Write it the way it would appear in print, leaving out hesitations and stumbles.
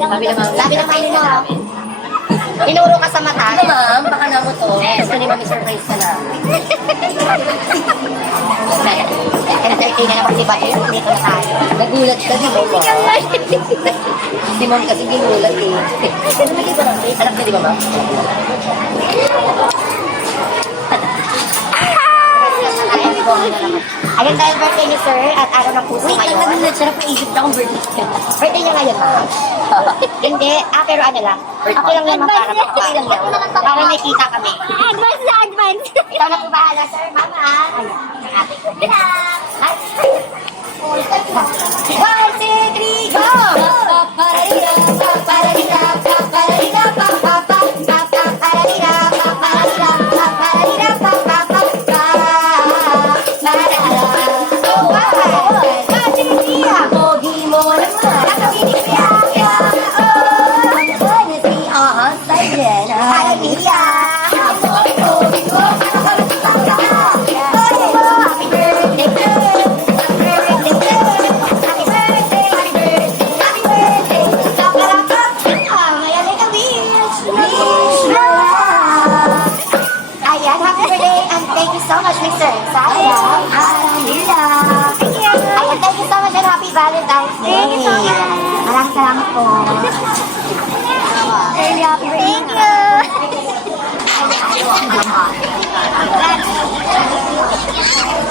Sabi ng mami mo. Tinuro ka sa mata. Ito ma'am, baka na mo to. Gusto ni mami surprise ka na. Entertain na naman si Bae. Dito na tayo. Nagulat ka, di ba ma'am? Si ma'am kasi ginulat eh. Anak ka di ba ma'am? Ayun dahil birthday ni Sir at araw ng puso Wait, ngayon. nagulat siya na paisip na akong birthday. Birthday niya ngayon, ma'am. Hindi, pero ano lang. Okay lang naman para Okay lang yan. para may kita kami. Advance na advance. Ikaw na po bahala, Sir. Mama. Ayan. Ang ating Ay. 1, 2, 3, go! Ayan, happy birthday and thank you so much, Mr. Sayang. Alhamdulillah. Thank you. Ayan, thank you so much and happy Valentine's Day. Thank you so much. Maraming salamat po. Very happy birthday. Thank you.